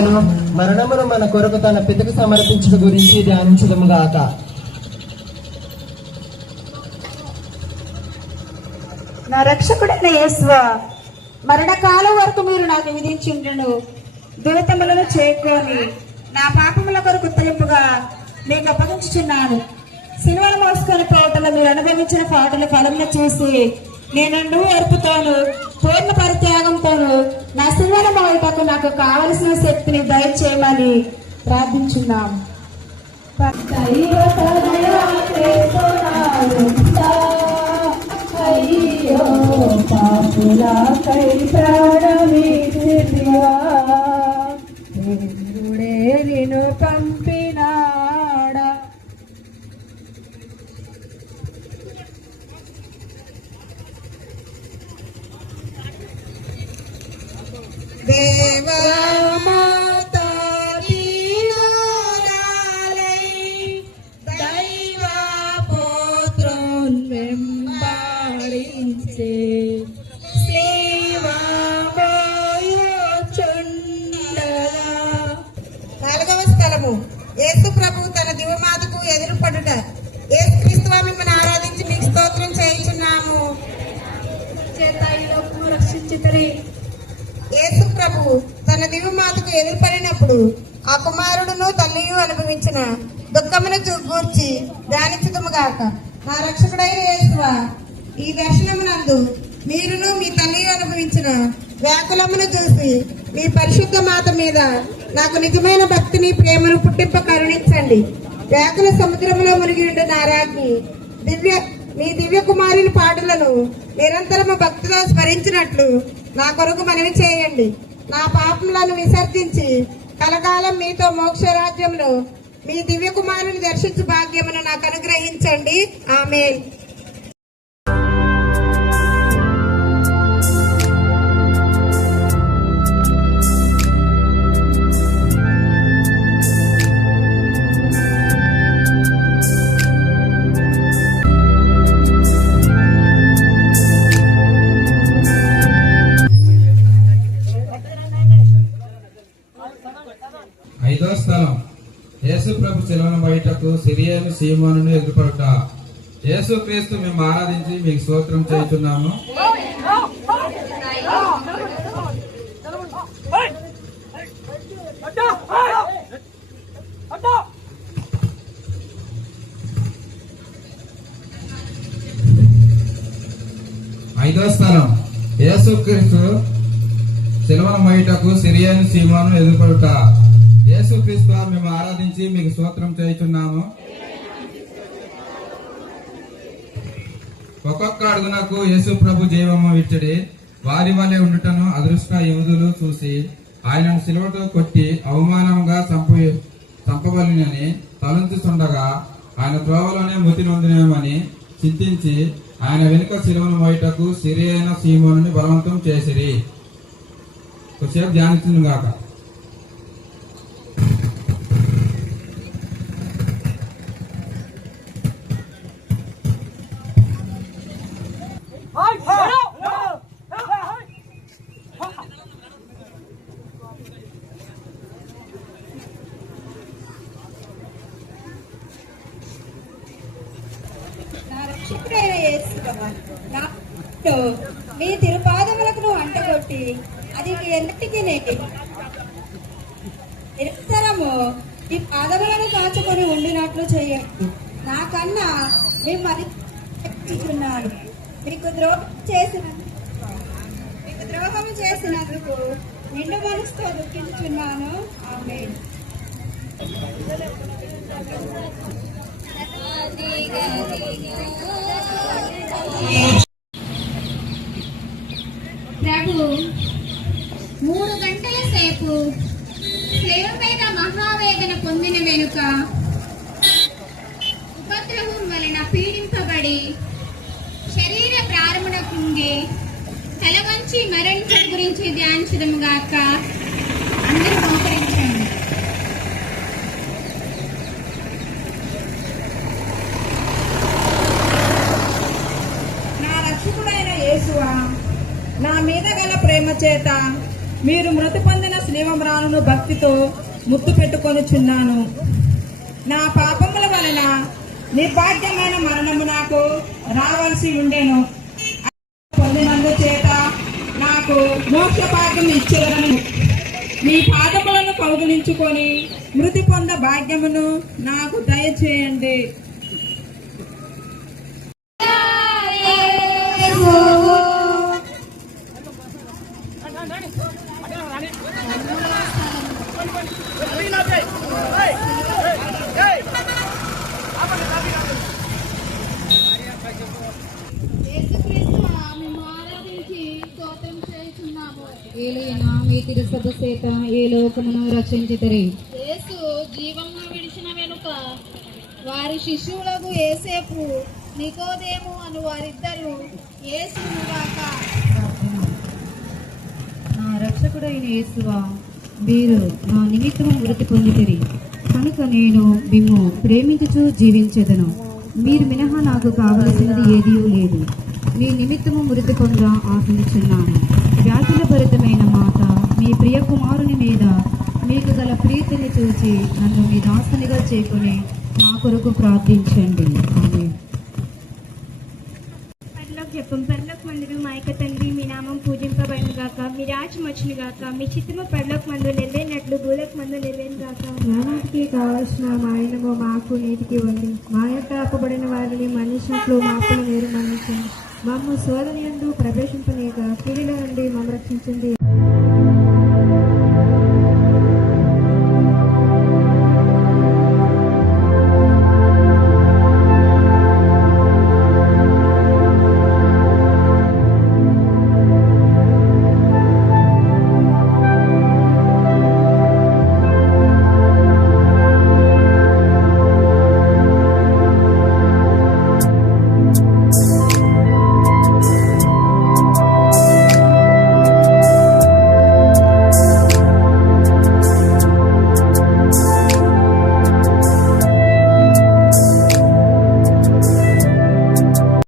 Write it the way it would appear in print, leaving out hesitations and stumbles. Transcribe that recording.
శ్రమలను మరణమును మన కొరకు తన పితకు సమర్పించడం గురించి ధ్యానించదము గాక. నా రక్షకుడైన యేసువా, మరణకాలం వరకు మీరు నాకు విధించుండును దూతములను చేకొని నా పాపముల కొరకు తలుపుగా మీకు అప్పగించుచున్నాను. సిలువను మోసుకొని పోవటంలో మీరు అనుభవించిన పాటల ఫలమును చూసి నేను ఎరుపుతోను పూర్ణ పరిత్యాగంతోను నా సిలువను మోయటకు నాకు కావలసిన శక్తిని దయచేయమని ప్రార్థించున్నాం. అయ్యో పాపులకై ప్రాణమిచ్చితివా, దేవుడే నిన్ను పంపినాడా. దేవా యేసు ప్రభు తన దివమాతకు ఎదురుపడుట. యేసు క్రీస్తు మిమ్మల్ని ఆరాధించి మీకు స్తోత్రం చేయించున్నాము. యేసు ప్రభు తన దివమాతకు ఎదురుపడినప్పుడు ఆ కుమారుడును తల్లియు అనుభవించిన దుఃఖమును గూర్చి ధ్యానించుదుముగాక. నా రక్షకుడైన యేసువా, ఈ దర్శనమునందు మీరును మీ తల్లియు అనుభవించిన వ్యాకులమును చూసి మీ పరిశుద్ధ మాత మీద నాకు నిజమైన భక్తిని ప్రేమను పుట్టింప కరుణించండి. వ్యాకుల సముద్రంలో మునిగి ఉండే నా రాజ్ఞి మీ దివ్య కుమారుని పాటలను నిరంతరము భక్తిలో స్మరించినట్లు నా కొరకు మనవి చేయండి. నా పాపములను విసర్జించి కలకాలం మీతో మోక్ష రాజ్యంలో మీ దివ్య కుమారుని దర్శించు భాగ్యమును నాకు అనుగ్రహించండి. ఆమేన్. ఐదో స్థలం, యేసు ప్రభు శిలువను బయటకు సిరియను సీమోనును ఎదురుపడుట. యేసు క్రీస్తు మేము ఆరాధించి మీకు స్తోత్రం చేస్తున్నాము. ఐదో స్థలం, యేసు క్రీస్తు శిలువను బయటకు సిరియను సీమోను ఎదురుపడుట. యేసు క్రీస్తు మేము ఆరాధించి మీకు స్తోత్రం చేస్తున్నాము. ఒక్కొక్క అడుగునకు యేసు ప్రభు జీవము విచ్చడి వారి వలె ఉండుటను అదృష్ట యూదులు చూసి ఆయనను సిలువతో కొట్టి అవమానంగా చంపబలినని తలంచుతుండగా ఆయన త్రోవలోనే మృతి నొందినేమని చింతించి ఆయన వెనుక సిలువను మోయుటకు సిరియైన సీమోనుని బలవంతం చేసిరి. కొద్దిసేపు ధ్యానించును గాక. మీ తిరుపాదములకు అంటగొట్టి అది ఎన్నిటికీ నిరంతరము ఈ పాదములను కాచుకొని ఉండినట్లు చేయండి. నాకన్నా మిమ్మల్ని మీకు ద్రోహం చేసినందుకు నిండు మనసుతో దుఃఖించున్నాను. ఆమేన్. ప్రభు 3 గంటల సేపు శిలువ మీద మహావేదన పొందిన వెనుక ఉపద్రవం వలన పీడింపబడి శరీర ప్రారంభణ కుంగి తల వంచి మరణించడం గురించి ధ్యానించడం గాక. అందరూ మోకరించండి. నా రక్షకుడైన యేసువా, నా మీద గల ప్రేమ చేత మీరు మృతి పొందిన శనివమ్రాను భక్తితో ముద్దు పెట్టుకొనుచున్నాను. నా పాపముల వలన నిర్భాగ్యమైన మరణము నాకు రావాల్సి ఉండేను. పొందినందు చేత నాకు మోక్ష భాగ్యం ఇచ్చేదను. మీ పాదములను కౌగిలించుకొని మృతి పొంద భాగ్యమును నాకు దయచేయండి. ఏలైనా మీ తిరుసభ చేత ఏ లోకమును రక్షించితరి. యేసు జీవమును విడిచిన వెనుక వారి శిష్యులకు యేసేపు నికోదేము అను వారిద్దరు యేసును గాక. నా రక్షకుడైన యేసువా, మీరు నా నిమిత్తము మృతి పొందితిరి కనుక నేను మిమ్ము ప్రేమించుచు జీవించెదను. మీరు మినహా నాకు కావలసినది ఏదీ లేదు. మీ నిమిత్తము మృతి పొంద ఆశించున్నాను. వ్యాధుల భరితమైన మాత, మీ ప్రియ కుమారుని మీద మీకు గల ప్రీతిని చూచి నన్ను మీ దాసునిగా చేసుకుని నా కొరకు ప్రార్థించండి. ఆమేన్. పరలోక జపం. పరలోక మందుడు మా యొక్క తండ్రి, మీ నామం పూజింపబడిన గాక. మీ రాజ్యం వచ్చును గాక. మీ చిత్తము పరలోక మందు నెరవేరినట్లు భూలోక మందు నెరవేరును గాక. జ్ఞానానికి కావలసిన మాయనము మాకు నీటికి ఉంది. మా యొక్క అప్పబడిన వారిని మన్నించినట్లు మాకు మీరు మన్నించండి. మమ్ము శోధనయందు ప్రవేశింపనీయక కీడుల నుండి మమ్ము రక్షించండి.